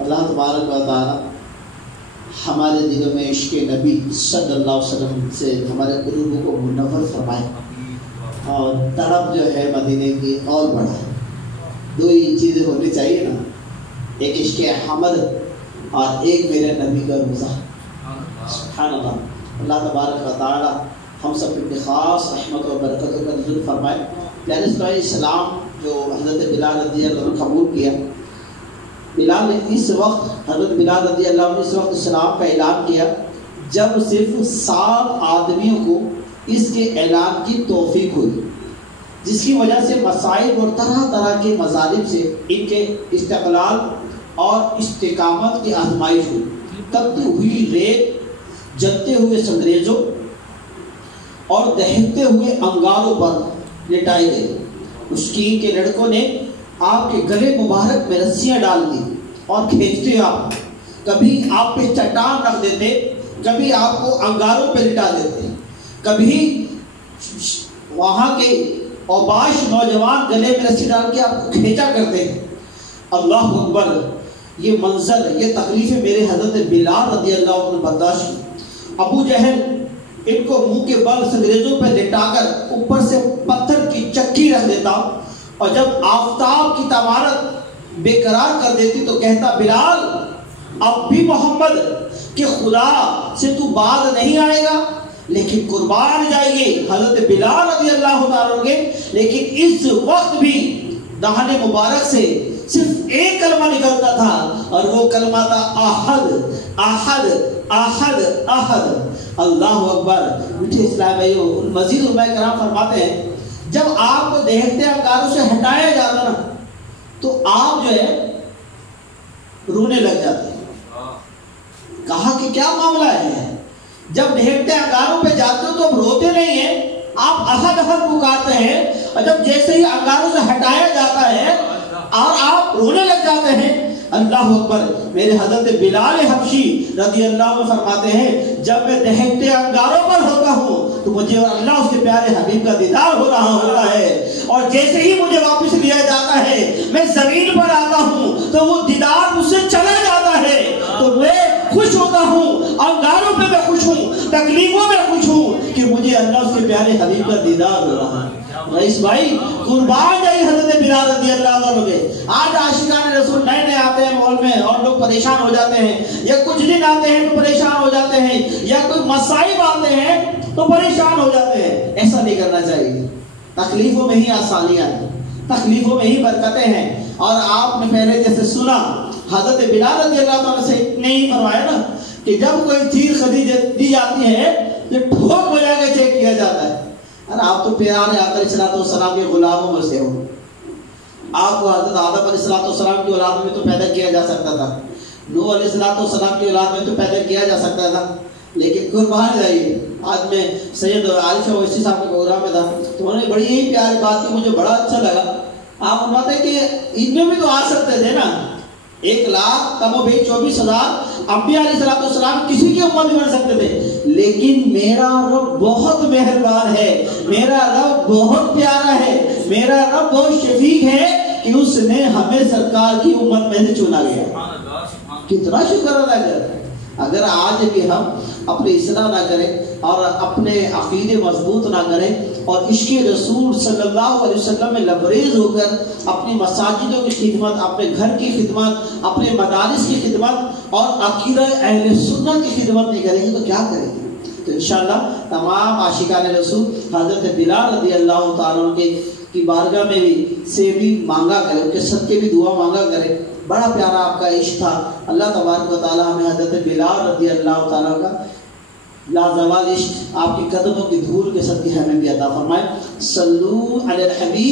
اللہ تبارک و تعالی ہمارے دلوں میں عشق نبی صلی اللہ علیہ وسلم سے ہمارے قلوبوں کو منور فرمائے اور طلب جو ہے مدینے کی اور بڑھائے۔ دو ہی چیزیں ہونی چاہیے نا، ایک عشق حمد اور ایک میرے نبی کا روزہ۔ سبحان اللہ۔ اللہ تبارک و تعالی ہم سب کی خاص رحمت و برکتوں کا نزول فرمائے۔ پیارے اسلام جو حضرت بلال رضی اللہ عنہ قبول کیا، بلال نے اس وقت حضرت بلال رضی اللہ عنہ اس وقت اسلام کا اعلان کیا جب صرف 7 آدمیوں کو اس کے اعلان کی توفیق ہوئی، جس کی وجہ سے مسائل اور طرح طرح کے مظالم سے ان کے استقلال اور استقامت کی آزمائش ہوئی۔ تپتی ہوئی ریت، جلتے ہوئے سنگریزوں اور دہکتے ہوئے انگاروں پر لٹائے گئے۔ مشکین کے لڑکوں نے آپ کے گلے مبارک میں رسیاں ڈال دی اور کھینچتے آپ، کبھی آپ پہ چٹان رکھ دیتے، کبھی آپ کو انگاروں پہ لٹا دیتے، کبھی وہاں کے اوباش نوجوان گلے میں رسی ڈال کے آپ کو کھینچا کرتے ہیں۔ اللہ اکبر۔ یہ منظر، یہ تکلیفیں میرے حضرت بلال رضی اللہ عنہ برداشت کی۔ ابو جہل ان کو منہ کے بل سنگریزوں پہ لٹا کر اوپر سے پتھر کی چکی رکھ دیتا، اور جب آفتاب کی تمارت بے قرار کر دیتی تو کہتا، بلال اب بھی محمد کہ خدا سے تو باز نہیں آئے گا؟ لیکن قربان جائیے حضرت بلال رضی اللہ عنہ کے، لیکن اس وقت بھی دہن مبارک سے صرف ایک کلمہ نکلتا تھا، اور وہ کلمہ تھا احد احد احد احد۔ اللہ اکبر۔ میٹھے اسلام بھائیو، مزید علماء کرام فرماتے ہیں جب آپ کو دہکتے انگاروں سے ہٹایا جاتا نا تو آپ جو ہے رونے لگ جاتے ہیں۔ کہا کہ کیا معاملہ ہے؟ جب دہکتے انگاروں پہ جاتے ہو تو اب روتے نہیں ہیں، آپ احد احد پکارتے ہیں، اور جب جیسے ہی انگاروں سے ہٹایا جاتا ہے اور آپ رونے لگ جاتے ہیں۔ اللہ اکبر۔ میرے حضرت بلال حبشی رضی اللہ عنہ فرماتے ہیں جب میں دہکتے انگاروں پر ہوتا ہوں تو مجھے اور اللہ اس کے پیارے حبیب کا دیدار ہو رہا ہوتا ہے، اور جیسے ہی مجھے واپس لیا جاتا ہے میں زمین پر آتا ہوں تو وہ دیدار مجھ سے چلا جاتا ہے، تو میں خوش ہوتا ہوں، انگاروں پہ میں خوش ہوں، تکلیفوں میں خوش ہوں کہ مجھے اللہ اس کے پیارے حبیب کا دیدار ہو رہا ہے۔ رئیس بھائی قربان جائے حضرت بلال رضی اللہ عنہ کے۔ آج عاشقان رسول نئے نئے آتے ہیں مال میں اور لوگ پریشان ہو جاتے ہیں، یا کچھ دن آتے ہیں تو پریشان ہو جاتے ہیں، یا کوئی مصائب آتے ہیں تو پریشان ہو جاتے ہیں۔ ایسا نہیں کرنا چاہیے۔ تکلیفوں میں ہی آسانیاں ہیں، تکلیفوں میں ہی برکتیں ہیں۔ اور آپ نے پہلے جیسے سنا حضرت بلال رضی اللہ عنہ سے اتنے ہی فرمایا نا کہ جب کوئی چیز خرید دی جاتی ہے تو ٹھوک بجا کے چیک کیا جاتا ہے۔ آپ تو پیارے آقا علیہ السلام کے غلاموں میں سے ہو، آپ کو حضرت آدم علیہ السلام کی اولاد میں تو پیدا کیا جا سکتا تھا، نوح علیہ السلام کی اولاد میں تو پیدا کیا جا سکتا تھا، لیکن قربان جائیے آج میں سید عارف اویسی صاحب کے پروگرام میں تھا تو انہوں نے بڑی ہی پیاری بات کی، مجھے بڑا اچھا لگا۔ آپ فرماتے ہیں کہ ان میں بھی تو آ سکتے تھے نا، 1,00,000 کم و بیش 24,000 انبیاء علیہ السلام کسی کی امت بن سکتے تھے، لیکن میرا رب بہت مہربان ہے، میرا رب بہت پیارا ہے، میرا رب بہت شفیق ہے کہ اس نے ہمیں سرکار کی امت میں سے چنا گیا۔ کتنا شکر ادا کریں۔ اگر آج بھی ہم اپنی اصلاح نہ کریں اور اپنے عقیدے مضبوط نہ کریں اور عشق رسول صلی اللہ علیہ وسلم میں لبریز ہو کر اپنی مساجدوں کی خدمت، اپنے گھر کی خدمت، اپنے مدارس کی خدمت اور عقیدہ اہل سنت کی خدمت نہیں کریں گے تو کیا کریں گے؟ تو انشاءاللہ تمام عاشقان رسول حضرت بلال رضی اللہ تعالیٰ کی بارگاہ میں بھی مانگا کرے، ان کے صدقے بھی دعا مانگا کرے۔ بڑا پیارا آپ کا عشق تھا۔ اللہ تبارک و تعالیٰ ہمیں حضرت بلال رضی اللہ تعالیٰ کا لازوال عشق آپ کے قدموں کی دھول کے صدقے ہمیں بھی عطا فرمائے۔ صلو علی الحبیب۔